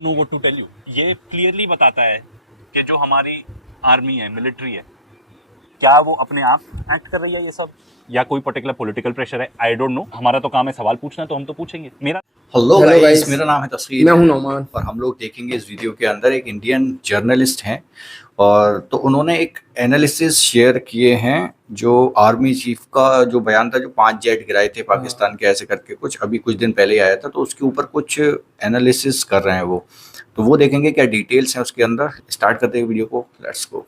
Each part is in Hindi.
No what to tell you. ये क्लियरली बताता है कि जो हमारी आर्मी है, मिलिट्री है, क्या वो अपने आप एक्ट कर रही है ये सब, या कोई पर्टिकुलर पॉलिटिकल प्रेशर है। आई डोंट नो। हमारा तो काम है सवाल पूछना, तो हम तो पूछेंगे। मेरा हेलो हेलो गाइस, गाइस, मेरा नाम है तस्कीर मैं हूं नौमान। और हम लोग देखेंगे इस वीडियो के अंदर एक इंडियन जर्नलिस्ट हैं और तो उन्होंने एक एनालिसिस शेयर किए हैं जो आर्मी चीफ का जो बयान था, जो 5 जेट गिराए थे पाकिस्तान के ऐसे करके कुछ अभी कुछ दिन पहले ही आया था, तो उसके ऊपर कुछ एनालिसिस कर रहे हैं वो देखेंगे क्या डिटेल्स हैं उसके अंदर। स्टार्ट करते हैं वीडियो को, let's go.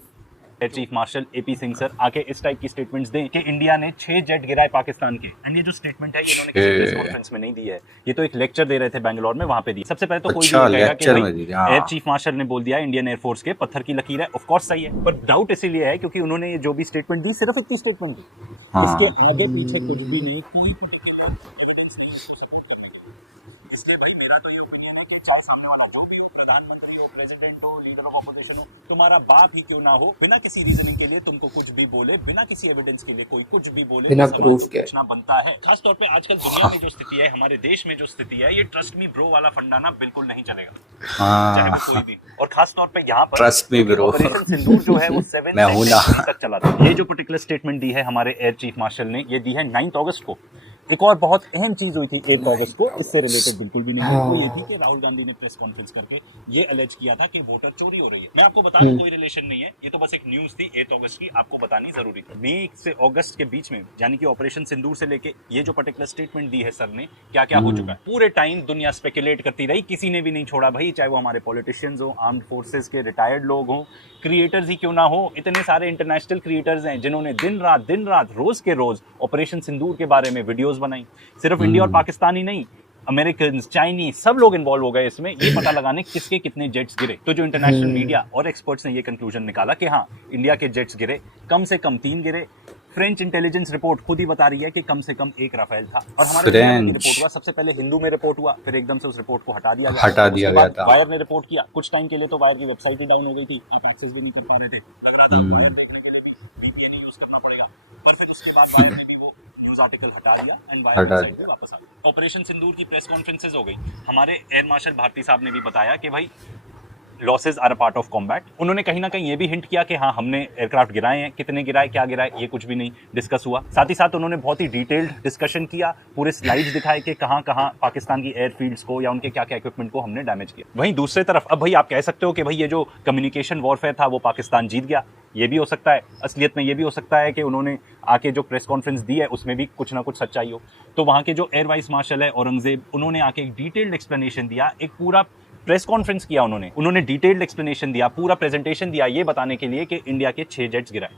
Air chief martial AP Singh sir आके इस टाइप की स्टेटमेंट्स दें कि इंडिया ने 6 जेट गिराए पाकिस्तान के। एंड ये जो स्टेटमेंट है, ये इन्होंने किसी प्रेस कॉन्फ्रेंस में नहीं दी है, ये तो एक लेक्चर दे रहे थे बैंगलोर में, वहां पे दी। सबसे पहले तो कोई भी अच्छा, ये कहेगा कि लेक्चर में दी भाई थी, हाँ। एयर चीफ मार्शल ने बोल दिया इंडियन एयरफोर्स के पत्थर की लकीर है। ऑफ कोर्स सही है, पर डाउट इसीलिए है क्योंकि उन्होंने ये जो भी स्टेटमेंट दी, सिर्फ इतनी स्टेटमेंट दी, इसके आगे पीछे कुछ भी नहीं, कोई इसलिए भाई मेरा तो ये ओपिनियन है कि चाहे सामने वाला जो भी हो, प्रधानमंत्री हो, प्रेसिडेंट हो, लीडर ऑफ ऑपोजिशन हो, तुम्हारा बाप ही क्यों ना हो, बिना किसी रीजनिंग के लिए तुमको कुछ भी बोले, बिना किसी एविडेंस के लिए कोई कुछ भी बोले, बिना तो सवाल प्रूफ तो के। पूछना बनता है। खास तौर पे आजकल दुनिया में जो स्थिति है, हमारे देश में जो स्थिति है, ये ट्रस्ट मी ब्रो वाला फंडा ना बिल्कुल नहीं चलेगा, चाहे वो कोई भी। और खास तौर पे यहाँ पर ट्रस्ट मी ब्रो, ऑपरेशन सिंदूर जो है वो 7 मैं हूं ना। तक चला था। ये जो पर्टिकुलर स्टेटमेंट दी है हमारे एयर चीफ मार्शल ने, ये दी है 9 अगस्त को। एक और बहुत अहम चीज हुई थी 1 अगस्त को, इससे रिलेटेड बिल्कुल भी नहीं है। वो ये थी कि राहुल गांधी ने प्रेस कॉन्फ्रेंस करके ये अलेज किया था कि वोटर चोरी हो रही है। मैं आपको बता दूं, कोई रिलेशन नहीं है, ये तो बस एक न्यूज थी 1 अगस्त की, आपको बतानी जरूरी थी। मई से अगस्त के बीच में, यानी कि ऑपरेशन सिंदूर से लेके ये जो पर्टिकुलर स्टेटमेंट दी है सर ने, क्या क्या हो चुका है पूरे टाइम दुनिया स्पेकुलेट करती रही, किसी ने भी नहीं छोड़ा भाई, चाहे वो हमारे पॉलिटिशियंस हो, आर्म्ड फोर्सेस के रिटायर्ड लोग हो, क्रिएटर्स ही क्यों ना हो। इतने सारे इंटरनेशनल क्रिएटर्स हैं जिन्होंने दिन रात रोज के रोज ऑपरेशन सिंदूर के बारे में वीडियोस बनाई। सिर्फ इंडिया और पाकिस्तान ही नहीं, अमेरिकन, चाइनीज, सब लोग इन्वॉल्व हो गए इसमें, ये पता लगाने किसके कितने जेट्स गिरे। तो जो इंटरनेशनल मीडिया और एक्सपर्ट्स ने ये कंक्लूजन निकाला कि हाँ, इंडिया के जेट्स गिरे, कम से कम 3 गिरे। फ्रेंच इंटेलिजेंस रिपोर्ट खुद ही बता रही है कि कम से कम 1 राफेल था। और हमारे रिपोर्ट हुआ, सबसे पहले हिंदू में रिपोर्ट हुआ, फिर एकदम से उस रिपोर्ट को हटा दिया गया था। वायर ने रिपोर्ट किया, कुछ टाइम के लिए तो वायर की वेबसाइट ही डाउन हो गई थी, आप एक्सेस भी नहीं कर पा रहे थे, लग रहा था वायर देखने के लिए भी वीपीएन यूज करना पड़ेगा। पर फिर उसके बाद वायर ने भी वो न्यूज आर्टिकल हटा दिया एंड वायर वेबसाइट पे वापस आ गया। ऑपरेशन सिंदूर की प्रेस कॉन्फ्रेंसेस हो गई। हमारे एयर मार्शल भारती साहब ने भी बताया कि भाई losses are a part of combat. उन्होंने कहीं ना कहीं ये भी हिंट किया कि हाँ, हमने एयरक्राफ्ट गिराए हैं, कितने गिराए, क्या गिराए, ये कुछ भी नहीं डिस्कस हुआ। साथ ही साथ उन्होंने बहुत ही डिटेल्ड डिस्कशन किया, पूरे स्लाइड्स दिखाए कि कहाँ कहाँ पाकिस्तान की एयरफील्ड्स को या उनके क्या क्या इक्विपमेंट को हमने डैमेज किया। वहीं दूसरी तरफ अब भाई आप कह सकते हो कि भाई ये जो कम्युनिकेशन वॉरफेयर था वो पाकिस्तान जीत गया, ये भी हो सकता है। असलियत में ये भी हो सकता है कि उन्होंने आके जो प्रेस कॉन्फ्रेंस दी है उसमें भी कुछ ना कुछ सच्चाई हो। तो वहाँ के जो एयर वाइस मार्शल है औरंगजेब, उन्होंने आके एक डिटेल्ड एक्सप्लेनेशन दिया, एक पूरा प्रेस कॉन्फ्रेंस किया, उन्होंने डिटेल्ड एक्सप्लेनेशन दिया, पूरा प्रेजेंटेशन दिया, ये बताने के लिए कि इंडिया के 6 जेट्स गिराए।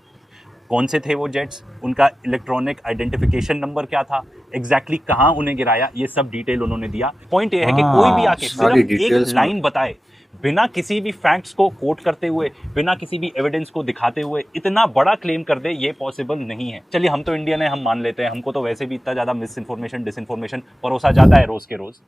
कौन से थे वो जेट्स, उनका इलेक्ट्रॉनिक आइडेंटिफिकेशन नंबर क्या था, एग्जैक्टली कहां उन्हें गिराया, ये सब डिटेल उन्होंने दिया। पॉइंट ये है कि कोई भी आके सिर्फ एक लाइन बताए, बिना किसी भी फैक्ट्स को कोट करते हुए, बिना किसी भी एविडेंस को दिखाते हुए इतना बड़ा क्लेम कर दे, ये पॉसिबल नहीं है। चलिए हम तो इंडियन है, हम मान लेते हैं, हमको तो वैसे भी इतना ज्यादा मिस इन्फॉर्मेशन, डिसइन्फॉर्मेशन परोसा जाता है रोज के रोज,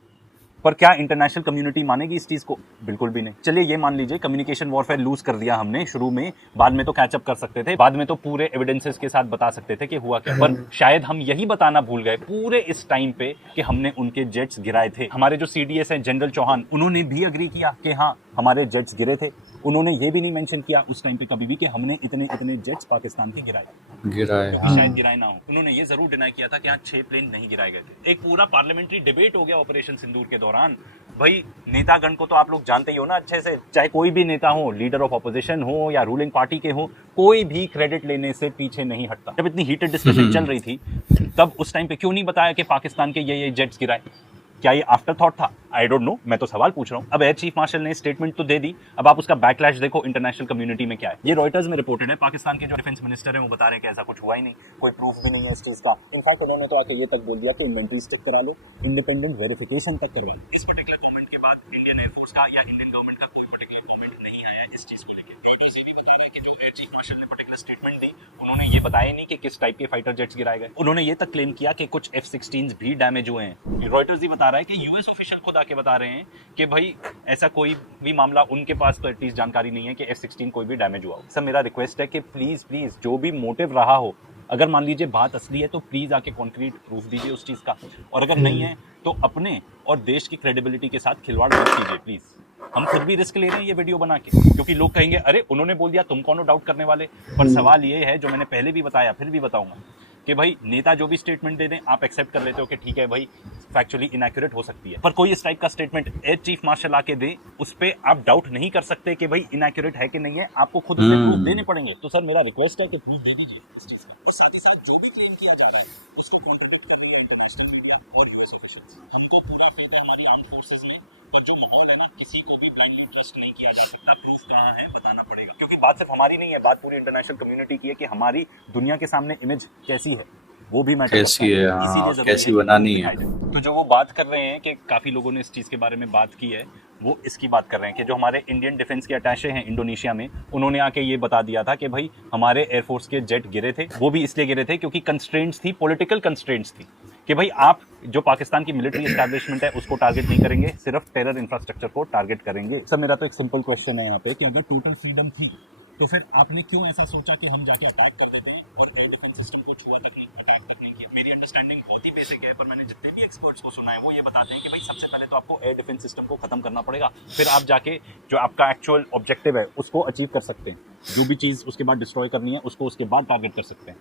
पर क्या इंटरनेशनल कम्युनिटी मानेगी इस चीज को? बिल्कुल भी नहीं। चलिए ये मान लीजिए कम्युनिकेशन वॉरफेयर लूज कर दिया हमने शुरू में, बाद में तो कैचअप कर सकते थे, बाद में तो पूरे एविडेंसेस के साथ बता सकते थे कि हुआ क्या। पर शायद हम यही बताना भूल गए पूरे इस टाइम पे कि हमने उनके जेट्स गिराए थे। हमारे जो सीडीएस हैं जनरल चौहान, उन्होंने भी अग्री किया कि हाँ, हमारे जेट्स गिरे थे। उन्होंने ये भी नहीं मेंशन किया उस टाइम पे कभी भी कि हमने इतने इतने जेट्स पाकिस्तान के गिराए, शायद गिराए ना हो। उन्होंने ये जरूर डिनाई किया था कि हाँ, 6 प्लेन नहीं गिराए गए थे। एक पूरा पार्लियामेंट्री डिबेट हो गया ऑपरेशन सिंदूर के दौरान। भाई नेतागण को तो आप लोग जानते ही हो ना अच्छे से, चाहे कोई भी नेता हो, लीडर ऑफ ऑपोजिशन हो या रूलिंग पार्टी के हो, कोई भी क्रेडिट लेने से पीछे नहीं हटता। जब इतनी हीटेड डिस्कशन चल रही थी, तब उस टाइम पे क्यों नहीं बताया कि पाकिस्तान के ये जेट्स गिराए? क्या ये आफ्टर थॉट था? आई डोंट नो, मैं तो सवाल पूछ रहा हूँ। अब एयर चीफ मार्शल ने स्टेटमेंट तो दे दी, अब आप उसका बैकलैश देखो इंटरनेशनल कम्युनिटी में क्या है। ये रॉयटर्स में रिपोर्टेड है, पाकिस्तान के जो डिफेंस मिनिस्टर हैं वो बता रहे हैं कि ऐसा कुछ हुआ ही नहीं, कोई प्रूफ भी नहीं है इस चीज का। इनफैक्ट उन्होंने तो आके ये तक बोल दिया कि इन्वेंटरीज चेक करा लो, इंडिपेंडेंट वेरिफिकेशन तक करवा लो। इस पर्टिकुलर कमेंट के बाद इंडियन एयरफोर्स का या इंडियन गवर्नमेंट का कोई पर्टिकुलर कमेंट नहीं आया इस चीज को लेकर। BBC भी बता रहे हैं कि जो एयर चीफ मार्शल ने पर्टिकुलर स्टेटमेंट दी, उन्होंने ये बताया नहीं कि किस टाइप के फाइटर जेट्स गिराए गए। उन्होंने ये तक क्लेम किया कि कुछ F-16 भी डैमेज हुए हैं। रॉयटर्स ही बता रहा है कि यूएस ऑफिशियल खुद आके बता रहे हैं कि भाई ऐसा कोई भी मामला उनके पास तो एटलीस्ट जानकारी नहीं है कि F-16 कोई भी डैमेज हुआ हो। सर मेरा रिक्वेस्ट है कि प्लीज जो भी मोटिव रहा हो, अगर मान लीजिए बात असली है तो प्लीज आके कॉन्क्रीट प्रूफ दीजिए उस चीज का, और अगर नहीं है तो अपने और देश की क्रेडिबिलिटी के साथ खिलवाड़ मत कीजिए प्लीज। हम खुद भी रिस्क ले रहे हैं ये वीडियो बना के, क्योंकि लोग कहेंगे अरे उन्होंने बोल दिया, तुम कौन डाउट करने वाले। पर सवाल ये है, जो मैंने पहले भी बताया फिर भी बताऊंगा, कि भाई नेता जो भी स्टेटमेंट दे दें आप एक्सेप्ट कर लेते हो कि ठीक है भाई फैक्चुअली इनएक्यूरेट हो सकती है, पर कोई इस टाइप का स्टेटमेंट एज चीफ मार्शल आके दे, उस पर आप डाउट नहीं कर सकते कि भाई इनएक्यूरेट है कि नहीं है, आपको खुद उसके प्रूफ देने पड़ेंगे। तो सर मेरा रिक्वेस्ट है कि प्रूफ दे दीजिए इस चीज का, और साथ ही साथ जो भी क्लेम किया जा रहा है उसको कॉन्ट्रडिक्ट कर रही है इंटरनेशनल मीडिया और यूएस ऑफिशियल्स। हमको पूरा फेथ है हमारी आर्म्ड फोर्सेज में, पर जो माहौल है ना, किसी को भी ब्लाइंडली ट्रस्ट नहीं किया जा सकता, प्रूफ कहाँ है बताना पड़ेगा, क्योंकि बात सिर्फ हमारी नहीं है, बात पूरी इंटरनेशनल कम्युनिटी की है कि हमारी दुनिया के सामने इमेज कैसी है, वो भी मैटर कैसी है, हाँ, इसीलिए कैसी बनानी है। तो जो वो बात कर रहे हैं कि काफी लोगों ने इस चीज के बारे में बात की है, वो इसकी बात कर रहे हैं कि जो हमारे इंडियन डिफेंस के अटैचे हैं इंडोनेशिया में, उन्होंने आके ये बता दिया था कि भाई हमारे एयरफोर्स के जेट गिरे थे, वो भी इसलिए गिरे थे क्योंकि कंस्ट्रेंट्स थी, पॉलिटिकल कंस्ट्रेंट्स थी, कि भाई आप जो पाकिस्तान की मिलिट्री एस्टैब्लिशमेंट है उसको टारगेट नहीं करेंगे, सिर्फ टेरर इंफ्रास्ट्रक्चर को टारगेट करेंगे। सर मेरा तो एक सिंपल क्वेश्चन है यहाँ पे कि अगर टोटल फ्रीडम थी तो फिर आपने क्यों ऐसा सोचा कि हम जाके अटैक कर देते हैं और एयर डिफेंस सिस्टम को छुआ तक नहीं, अटैक तक नहीं किया। मेरी अंडरस्टैंडिंग बहुत ही बेसिक है, पर मैंने जितने भी एक्सपर्ट्स को सुना है वो ये बताते हैं कि भाई सबसे पहले तो आपको एयर डिफेंस सिस्टम को खत्म करना पड़ेगा, फिर आप जाके जो आपका एक्चुअल ऑब्जेक्टिव है उसको अचीव कर सकते हैं, जो भी चीज़ उसके बाद डिस्ट्रॉय करनी है उसको उसके बाद टारगेट कर सकते हैं।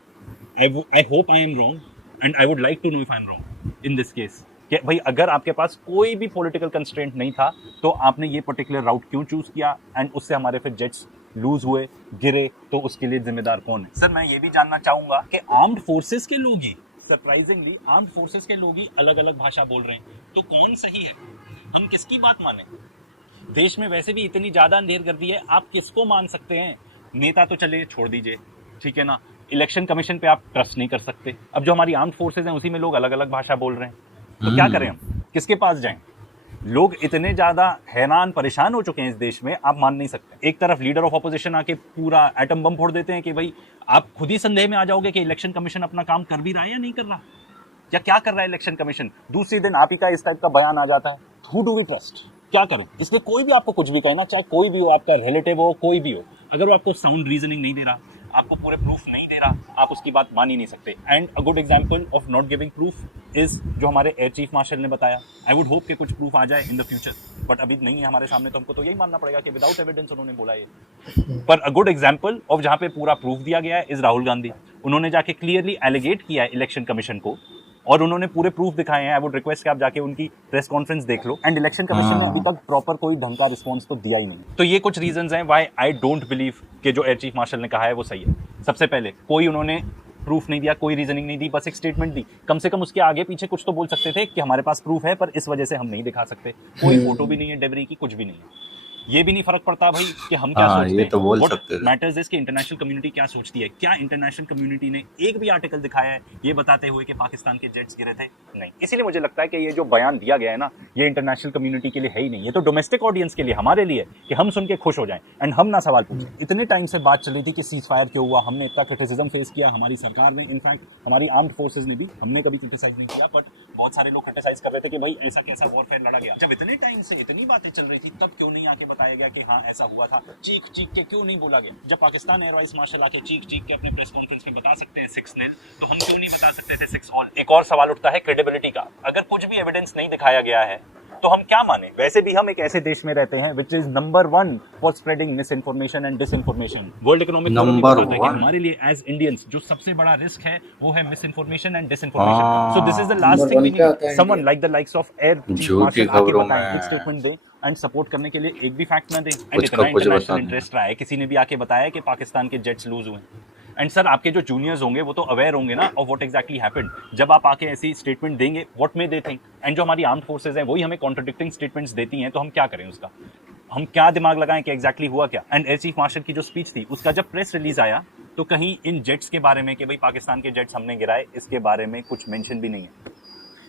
I hope I am wrong and I would like to know if I am wrong in this case, कि भाई अगर आपके पास कोई भी पॉलिटिकल कंस्ट्रेंट नहीं था तो आपने ये पर्टिकुलर राउट क्यों चूज किया, एंड उससे हमारे फिर जेट्स लूज हुए, गिरे, तो उसके लिए जिम्मेदार कौन है। सर मैं ये भी जानना चाहूंगा कि आर्म्ड फोर्सेस के लोग ही, सरप्राइजिंगली आर्म्ड फोर्सेस के लोग ही अलग अलग भाषा बोल रहे हैं, तो कौन सही है, हम किसकी बात माने? देश में वैसे भी इतनी ज्यादा अंधेरगर्दी है, आप किसको मान सकते हैं? नेता तो चलिए छोड़ दीजिए, ठीक है ना, इलेक्शन कमीशन पे आप ट्रस्ट नहीं कर सकते, अब जो हमारी आर्म्ड फोर्सेज हैं उसी में लोग अलग अलग भाषा बोल रहे हैं, तो क्या करें हम, किसके पास जाएं? लोग इतने ज्यादा हैरान परेशान हो चुके हैं इस देश में, आप मान नहीं सकते। एक तरफ लीडर ऑफ ऑपोजिशन आके पूरा एटम बम फोड़ देते हैं कि भाई आप खुद ही संदेह में आ जाओगे कि इलेक्शन कमीशन अपना काम कर भी रहा है या नहीं कर रहा, या क्या कर रहा है इलेक्शन कमीशन। दूसरी दिन आप ही का इस टाइप का बयान आ जाता है, हु डू वी ट्रस्ट, क्या करें? इसलिए कोई भी आपको कुछ भी कहना, चाहे कोई भी हो, आपका रिलेटिव हो, कोई भी हो, अगर वो आपको साउंड रीजनिंग नहीं दे रहा, आपको पूरे प्रूफ नहीं दे रहा, आप उसकी बात मान ही नहीं सकते। And a good example of not giving proof is जो हमारे एयर चीफ मार्शल ने बताया। आई वुड होप कि कुछ प्रूफ आ जाए इन द फ्यूचर, बट अभी नहीं है हमारे सामने, तो हमको तो यही मानना पड़ेगा कि विदाउट एविडेंस उन्होंने बोला ये। पर अ गुड एग्जांपल ऑफ जहां पे पूरा प्रूफ दिया गया है इज राहुल गांधी। उन्होंने जाके क्लियरली एलिगेट किया है इलेक्शन कमीशन को, और उन्होंने पूरे प्रूफ दिखाए हैं। आई वुड रिक्वेस्ट कि आप जाके उनकी प्रेस कॉन्फ्रेंस देख लो, एंड इलेक्शन कमीशन ने अभी तक प्रॉपर कोई ढंग का रिस्पॉन्स तो दिया ही नहीं। तो ये कुछ रीजंस हैं व्हाई आई डोंट बिलीव कि जो एयर चीफ मार्शल ने कहा है वो सही है। सबसे पहले कोई उन्होंने प्रूफ नहीं दिया, कोई रीजनिंग नहीं दी, बस एक स्टेटमेंट दी। कम से कम उसके आगे पीछे कुछ तो बोल सकते थे कि हमारे पास प्रूफ है पर इस वजह से हम नहीं दिखा सकते। कोई फोटो भी नहीं है डेबरी की, कुछ भी नहीं है। ये भी नहीं फर्क पड़ता भाई कि हम क्या सोचते हैं, ये तो बोल सकते थे। मैटर्स इज कि इंटरनेशनल कम्युनिटी क्या सोचती है। क्या इंटरनेशनल कम्युनिटी ने एक भी आर्टिकल दिखाया है ये बताते हुए कि पाकिस्तान के जेट्स गिरे थे? नहीं। इसीलिए मुझे लगता है कि ये जो बयान दिया गया है ना, ये इंटरनेशनल कम्युनिटी के लिए है ही नहीं, ये तो डोमेस्टिक ऑडियंस के लिए, हमारे लिए, कि हम सुन के खुश हो जाएं एंड हम ना सवाल पूछें। इतने टाइम से बात चली थी कि सीज फायर क्यों हुआ, हमने इतना क्रिटिसिज्म फेस किया, हमारी सरकार ने, इनफैक्ट हमारी आर्म्ड फोर्सेज ने भी, हमने कभी क्रिटिसाइज नहीं किया, बट बहुत सारे लोग क्रिटिसाइज कर रहे थे कि भाई ऐसा कैसा वॉरफेयर लड़ा गया। जब इतने टाइम से इतनी बातें चल रही थी तब क्यों नहीं आके बताया गया कि हाँ ऐसा हुआ था? चीख चीख के क्यों नहीं बोला गया? जब पाकिस्तान एयर वाइस मार्शल आके चीख चीख के अपने प्रेस कॉन्फ्रेंस में बता सकते हैं 6-0, तो हम क्यों नहीं बता सकते थे 6-all? एक और सवाल उठता है क्रेडिबिलिटी का। अगर कुछ भी एविडेंस नहीं दिखाया गया है तो हम क्या माने? वैसे भी हम एक ऐसे देश में रहते हैं which is number 1 for spreading misinformation and disinformation. World economic forum बताता है कि हमारे लिए एज इंडियंस जो सबसे बड़ा रिस्क है वो है misinformation and disinformation. So this is the last thing we need, someone like the likes of air chief marshal आके बताएं, एक स्टेटमेंट दें एंड सपोर्ट करने के लिए एक भी फैक्ट ना दें। एंड इतना इंटरनेशनल इंटरेस्ट रहा है, किसी ने भी आके बताया कि पाकिस्तान के जेट्स लूज हुए। एंड सर आपके जो जूनियर्स होंगे वो तो अवेयर होंगे ना ऑफ व्हाट एग्जैक्टली हैपेंड। जब आप आके ऐसी स्टेटमेंट देंगे, what may they think? And जो हमारी आर्म्ड फोर्सेज हैं वही हमें कॉन्ट्रडिक्टिंग स्टेटमेंट्स देती हैं, तो हम क्या करें उसका? हम क्या दिमाग लगाएं कि एग्जैक्टली हुआ क्या? एंड एयर चीफ मार्शल की जो स्पीच थी उसका जब प्रेस रिलीज आया तो कहीं इन जेट्स के बारे में कि भाई पाकिस्तान के जेट्स हमने गिराए, इसके बारे में कुछ मेंशन भी नहीं है।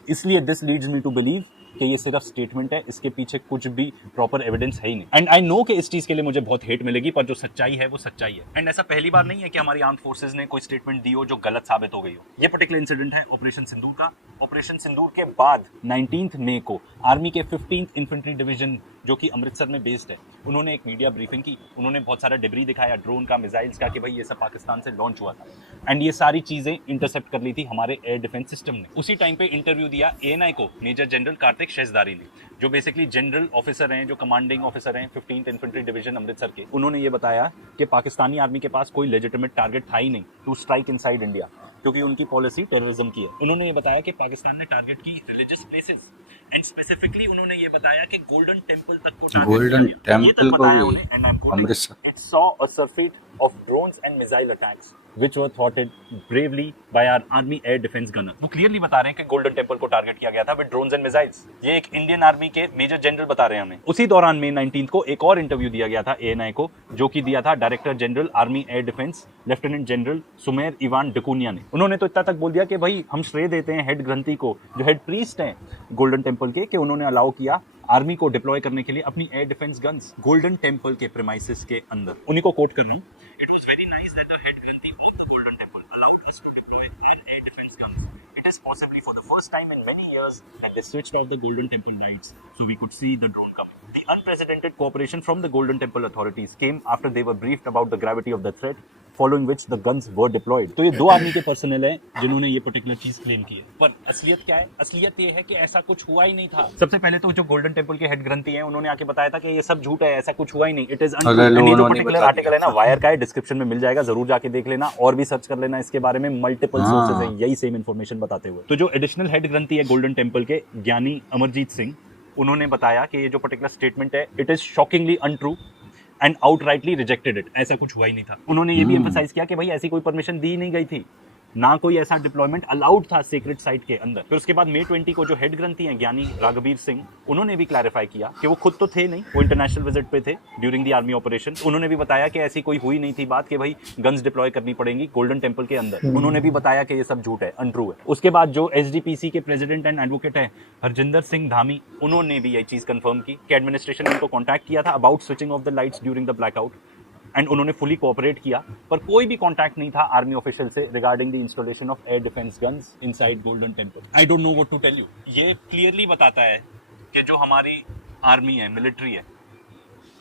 इसलिए this leads me to believe कि ये सिर्फ स्टेटमेंट है, इसके पीछे कुछ भी प्रॉपर एविडेंस है ही नहीं। एंड आई नो कि इस चीज के लिए मुझे बहुत हेट मिलेगी, पर जो सच्चाई है वो सच्चाई है। एंड ऐसा पहली बार नहीं है कि हमारी आर्म्ड फोर्सेज ने कोई स्टेटमेंट दी हो जो गलत साबित हो गई हो। ये पर्टिकुलर इंसिडेंट है ऑपरेशन सिंदूर का। ऑपरेशन सिंदूर के बाद 19 मई को आर्मी के 15th इन्फेंट्री डिवीजन जो कि अमृतसर में बेस्ड है, उन्होंने एक मीडिया ब्रीफिंग की। उन्होंने बहुत सारा डिब्री दिखाया, ड्रोन का, मिसाइल्स का, कि भाई ये सब पाकिस्तान से लॉन्च हुआ था। एंड ये सारी चीजें इंटरसेप्ट कर ली थी हमारे एयर डिफेंस सिस्टम ने। उसी टाइम पे इंटरव्यू दिया ANI को मेजर जनरल कार्तिक शेजदारी ने, जो बेसिकली जनरल ऑफिसर हैं, जो कमांडिंग ऑफिसर हैं 15th इन्फेंट्री डिवीजन अमृतसर के, उन्होंने ये बताया कि पाकिस्तानी आर्मी के पास कोई लेजिटिमेट टारगेट था ही नहीं टू स्ट्राइक इनसाइड इंडिया, क्योंकि उनकी पॉलिसी टेररिज्म की है। उन्होंने ये बताया कि पाकिस्तान ने टारगेट की रिलीजियस प्लेसेस एंड स्पेसिफिकली उन्होंने ये बताया कि गोल्डन टेम्पल तक को टारगेट गोल्डन किया गया। ये तक टेम्पल को बताया भी उन्हें, and I'm quoting, Amritsar it saw a surfeit of drones and missile attacks which were thwarted bravely by our army air defense gunner। वो क्लियरली बता रहे हैं कि गोल्डन टेम्पल को टारगेट किया गया था विद ड्रोन्स एंड मिसाइल्स। ये एक इंडियन आर्मी के मेजर जनरल बता रहे हैं हमें। उसी दौरान May 19 को एक और इंटरव्यू दिया गया था ANI को, जो कि दिया था director general army air defence lieutenant general Sumer Ivan D'Cunha ने। उन्होंने तो इतना तक बोल दिया कि भाई हम श्रेय देते हैं हेड ग्रंथी को, जो हेड प्रीस्ट हैं गोल्डन टेम्पल के, कि उन्होंने अलाउ किया आर्मी को डिप्लॉय करने के लिए अपनी air defence guns golden temple के प्रीमाइसेस के अंदर। उन्हीं को कोट कर रहा हूं, it was very nice that the head granthi of the golden temple allowed us to deploy air defence guns. It is possibly for the first time in many years that they switched off the Golden Temple lights so we could see the drone coming. The unprecedented cooperation from the Golden Temple authorities came after they were briefed about the gravity of the threat, following which the guns were deployed. तो ये दो आर्मी के पर्सनल हैं जिन्होंने ये पर्टिकुलर चीज क्लेम की है, पर असलियत क्या है? असलियत ये है कि ऐसा कुछ हुआ ही नहीं था। सबसे पहले तो जो गोल्डन टेम्पल के हेड ग्रंथी हैं उन्होंने आके बताया था कि ये सब झूठ है, ऐसा कुछ हुआ ही नहीं, इट इज अनट्रू। ये जो पर्टिकुलर आर्टिकल है ना वायर का है, डिस्क्रिप्शन में मिल जाएगा, जरूर जाके देख लेना और भी सर्च कर लेना इसके बारे में। मल्टीपल सोर्सेज हैं यही सेम इन्फॉर्मेशन बताते हुए। तो जो एडिशनल हेड ग्रंथी है गोल्डन टेम्पल के, ज्ञानी अमरजीत सिंह, उन्होंने बताया कि ये जो पर्टिकुलर स्टेटमेंट है it is shockingly untrue and outrightly rejected it. ऐसा कुछ हुआ ही नहीं था। उन्होंने ये भी एम्फसाइज किया कि भाई ऐसी कोई परमिशन दी नहीं गई थी, ना कोई ऐसा डिप्लॉयमेंट अलाउड था सेक्रेट साइट के अंदर। फिर उसके बाद May 20 को जो हेड ग्रंथी हैं ज्ञानी राघवीर सिंह, उन्होंने भी क्लैरिफाई किया कि वो खुद तो थे नहीं, वो इंटरनेशनल विजिट पे थे ड्यूरिंग द आर्मी ऑपरेशन। उन्होंने भी बताया कि ऐसी कोई हुई नहीं थी बात कि भाई गन्स डिप्लॉय करनी पड़ेंगी गोल्डन टेम्पल के अंदर। उन्होंने भी बताया कि ये सब झूठ है, अनट्रू है। उसके बाद जो SGPC के प्रेसिडेंट एंड एडवोकेट है हरजिंदर सिंह धामी, उन्होंने भी ये चीज कंफर्म की कि एडमिनिस्ट्रेशन ने उनको कॉन्टैक्ट किया था about switching off the lights during the blackout and उन्होंने फुली कोऑपरेट किया, पर कोई भी कांटेक्ट नहीं था आर्मी ऑफिशियल से regarding the installation of air defence guns inside golden temple. I don't know what to tell you. ये क्लियरली बताता है कि जो हमारी आर्मी है, मिलिट्री है,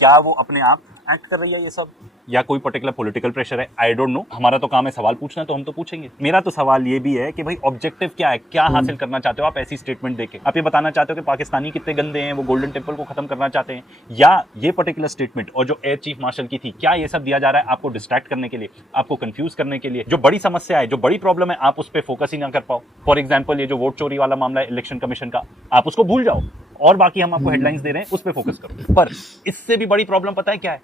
क्या वो अपने आप एक्ट कर रही है ये सब, या कोई पर्टिकुलर पॉलिटिकल प्रेशर है? आई डोंट नो। हमारा तो काम है सवाल पूछना, तो हम तो पूछेंगे। मेरा तो सवाल ये भी है कि भाई ऑब्जेक्टिव क्या है, क्या हासिल करना चाहते हो आप ऐसी स्टेटमेंट देके? आप ये बताना चाहते हो कि पाकिस्तानी कितने गंदे हैं, वो गोल्डन टेम्पल को खत्म करना चाहते हैं, या ये पर्टिकुलर स्टेटमेंट और जो एयर चीफ मार्शल की थी, क्या ये सब दिया जा रहा है आपको डिस्ट्रैक्ट करने के लिए, आपको कंफ्यूज करने के लिए? जो बड़ी समस्या है, जो बड़ी प्रॉब्लम है, आप उस पर फोकस ही ना कर पाओ। फॉर एग्जाम्पल ये जो वोट चोरी वाला मामला है इलेक्शन कमीशन का, आप उसको भूल जाओ और बाकी हम आपको हेडलाइंस दे रहे हैं उस पर फोकस करो। पर इससे भी बड़ी प्रॉब्लम पता है क्या है?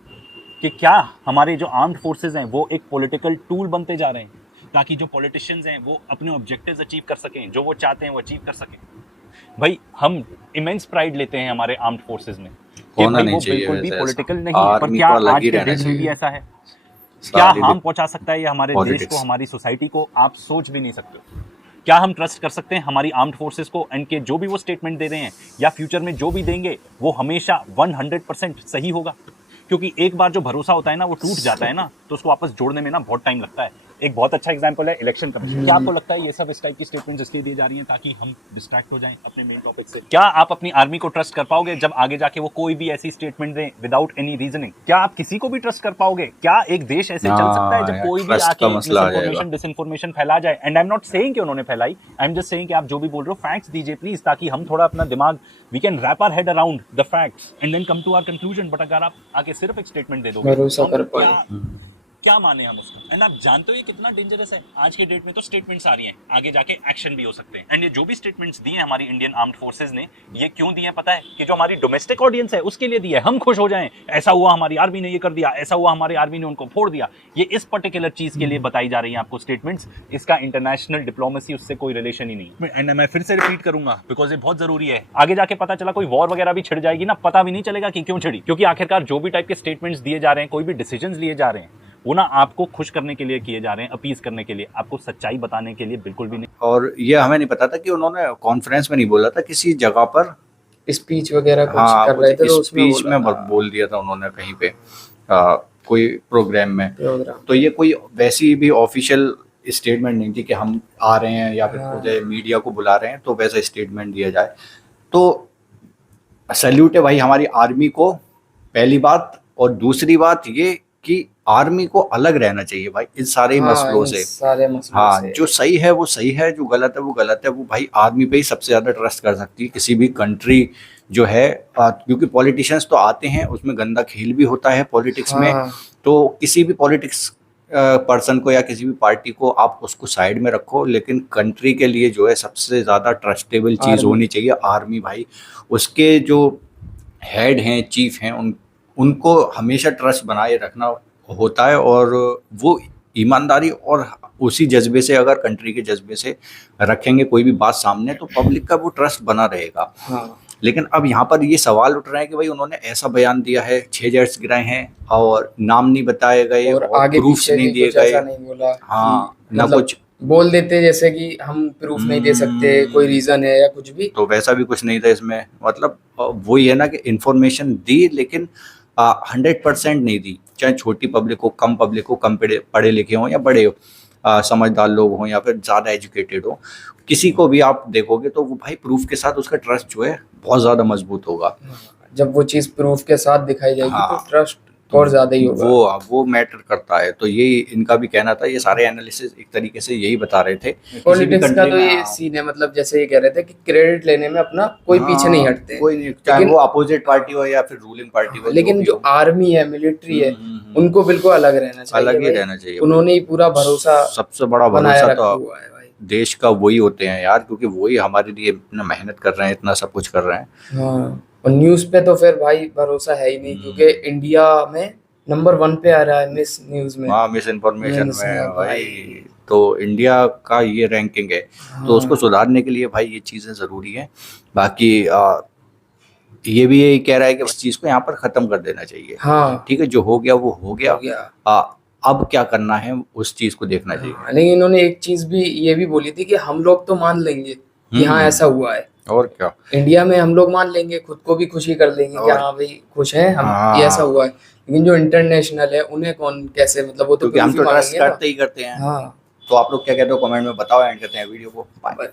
कि क्या हमारे जो आर्म्ड फोर्सेज हैं वो एक पॉलिटिकल टूल बनते जा रहे हैं ताकि जो पॉलिटिशियंस हैं वो अपने ऑब्जेक्टिव्स अचीव कर सकें, जो वो चाहते हैं वो अचीव कर सकें। भाई हम इमेंस प्राइड लेते हैं हमारे आर्म्ड फोर्सेज में कि भाई वो बिल्कुल भी पॉलिटिकल नहीं, पर क्या आज के डेट में भी ऐसा है? क्या हार्म पहुंचा सकता है ये हमारे देश को, हमारी सोसाइटी को? आप सोच भी नहीं सकते। क्या हम ट्रस्ट कर सकते हैं हमारी आर्म्ड फोर्सेस को एंड के जो भी वो स्टेटमेंट दे रहे हैं या फ्यूचर में जो भी देंगे वो हमेशा 100% सही होगा? क्योंकि एक बार जो भरोसा होता है ना वो टूट जाता है ना, तो उसको वापस जोड़ने में ना बहुत टाइम लगता है। एक बहुत अच्छा एग्जांपल है इलेक्शन कमीशन। क्या आपको लगता है ये सब इस टाइप की स्टेटमेंट इसलिए दी जा रही हैं ताकि हम डिस्ट्रैक्ट हो जाएं अपने मेन टॉपिक से? क्या आप अपनी आर्मी को ट्रस्ट कर पाओगे जब आगे जाके वो कोई भी ऐसी स्टेटमेंट दें विदाउट एनी रीजनिंग? क्या आप किसी को भी ट्रस्ट कर पाओगे? क्या एक देश ऐसे चल सकता है जब कोई भी आके मिसइंफॉर्मेशन डिसइंफॉर्मेशन फैला जाए? And I am not saying कि उन्होंने फैलाई, आई एम जस्ट सेइंग कि आप जो भी बोल रहे हो फैक्ट्स दीजिए प्लीज, ताकि हम थोड़ा अपना दिमाग we can wrap our head around the facts and then come to our conclusion. But अगर आप आके सिर्फ एक स्टेटमेंट दे दोगे भरोसा कर पाए, क्या माने हम उसको? एंड आप जानते हो ये कितना डेंजरस है। आज के डेट में तो स्टेटमेंट्स आ रही हैं, आगे जाके एक्शन भी हो सकते हैं। एंड ये जो भी स्टेटमेंट्स दी हैं हमारी इंडियन आर्म्ड फोर्सेज ने, ये क्यों दी हैं पता है? कि जो हमारी डोमेस्टिक ऑडियंस है उसके लिए दी है, हम खुश हो जाएं, ऐसा हुआ हमारी आर्मी ने ये कर दिया, ऐसा हुआ हमारी आर्मी ने उनको फोड़ दिया। ये इस पर्टिकुलर चीज के लिए बताई जा रही है आपको स्टेटमेंट्स। इसका इंटरनेशनल डिप्लोमेसी उससे कोई रिलेशन ही नहीं। एंड मैं फिर से रिपीट करूंगा बिकॉज ये बहुत जरूरी है। आगे जाके पता चला कोई वॉर वगैरह भी छिड़ जाएगी ना, पता भी नहीं चलेगा कि क्यों छिड़ी, क्योंकि आखिरकार जो भी टाइप के स्टेटमेंट्स दिए जा रहे हैं, कोई भी डिसीजंस लिए जा रहे हैं, वो ना आपको खुश करने के लिए किए जा रहे हैं, अपीज करने के लिए, आपको सच्चाई बताने के लिए बिल्कुल भी नहीं। और ये हमें नहीं पता था कि उन्होंने कॉन्फ्रेंस में नहीं बोला था, किसी जगह पर स्पीच वगैरह कुछ हाँ कर रहे थे तो स्पीच में बोल दिया था उन्होंने कहीं पे कोई प्रोग्राम में। तो ये कोई वैसी भी ऑफिशियल स्टेटमेंट नहीं थी कि हम आ रहे हैं या फिर मीडिया को बुला रहे हैं तो वैसा स्टेटमेंट दिया जाए। तो सैल्यूट है भाई हमारी आर्मी को, पहली बात। और दूसरी बात ये कि आर्मी को अलग रहना चाहिए भाई इन सारे मसलों से। हाँ, जो सही है वो सही है, जो गलत है वो गलत है। वो भाई आर्मी पे ही सबसे ज्यादा ट्रस्ट कर सकती है किसी भी कंट्री जो है क्योंकि पॉलिटिशियंस तो आते हैं, उसमें गंदा खेल भी होता है पॉलिटिक्स में। हाँ तो किसी भी पॉलिटिक्स पर्सन को या किसी भी पार्टी को आप उसको साइड में रखो, लेकिन कंट्री के लिए जो है सबसे ज़्यादा ट्रस्टेबल चीज़ आर्मी। होनी चाहिए आर्मी भाई। उसके जो हेड हैं, चीफ हैं, उनको हमेशा ट्रस्ट बनाए रखना होता है, और वो ईमानदारी और उसी जज्बे से, अगर कंट्री के जज्बे से रखेंगे कोई भी बात सामने, तो पब्लिक का वो ट्रस्ट बना रहेगा। हाँ। लेकिन अब यहाँ पर ये सवाल उठ रहे हैं कि भाई उन्होंने ऐसा बयान दिया है, 6 जेट्स गिराए हैं और नाम नहीं बताए गए और और आगे प्रूफ्स पीछे नहीं भी दिए कुछ गए। ऐसा नहीं बोला हाँ, कि ना मतलब कुछ बोल देते जैसे कि हम प्रूफ नहीं दे सकते, कोई रीजन है या कुछ भी। तो वैसा भी कुछ नहीं था इसमें। मतलब वही है ना कि इंफॉर्मेशन दी, लेकिन 100% नहीं दी। चाहे छोटी पब्लिक हो, कम पब्लिक हो, कम पढ़े लिखे हों या बड़े समझदार लोग हों या फिर ज़्यादा एजुकेटेड हो, किसी को भी आप देखोगे तो वो भाई प्रूफ के साथ उसका ट्रस्ट जो है बहुत ज़्यादा मजबूत होगा। जब वो चीज प्रूफ के साथ दिखाई जाएगी तो हाँ, ट्रस्ट और ज्यादा ही होगा। वो मैटर करता है। तो यही इनका भी कहना था। ये सारे एनालिसिस एक तरीके से यही बता रहे थे। किसी भी पॉलिटिक्स का कंट्री तो में ये सीन है, मतलब जैसे ये कह रहे थे कि क्रेडिट लेने में अपना कोई पीछे नहीं हटते हैं। कोई नहीं, चाहे लेकिन- वो अपोजिट पार्टी हो या फिर रूलिंग पार्टी हो। लेकिन जो आर्मी है, मिलिट्री है, उनको बिल्कुल अलग रहना चाहिए। अलग ही भाई। रहना चाहिए। उन्होंने ही पूरा भरोसा सबसे बड़ा बनाया भरोसा रखा तो हुआ है भाई। देश का वही होते हैं यार, क्योंकि वही हमारे लिए इतना मेहनत कर रहे हैं, इतना सब कुछ कर रहे हैं। हाँ, और न्यूज पे तो फिर भाई भरोसा है ही नहीं, क्योंकि इंडिया में नंबर 1 पे आ रहा है मिस न्यूज में। हाँ, मिस इन्फॉर्मेशन मिस में में भाई। भाई। तो इंडिया का ये रैंकिंग है। तो उसको सुधारने के लिए भाई ये चीज़ें ज़रूरी हैं। बाकी ये भी यही कह रहा है कि इस चीज़ को यहाँ पर ख़त्म कर देना चाहिए। हाँ, ठीक है, जो हो गया वो हो गया। हो गया। अब क्या करना है उस चीज़ को देखना चाहिए। हाँ, लेकिन इन्होंने एक चीज भी ये भी बोली थी कि हम लोग तो मान लेंगे कि हाँ ऐसा हुआ है। और क्या। इंडिया में हम लोग मान लेंगे, खुद को भी खुशी कर लेंगे कि और- हाँ भाई खुश हैं हम, हाँ। ये ऐसा हुआ है। लेकिन जो इंटरनेशनल है उन्हें कौन कैसे, मतलब वो तो क्योंकि हम proof तो ही ट्रस्ट मांगेंगे ना। करते ही करते हैं। हाँ। तो आप लोग क्या कहते हो कमेंट में बताओ। एंड करते हैं वीडियो को। बाय।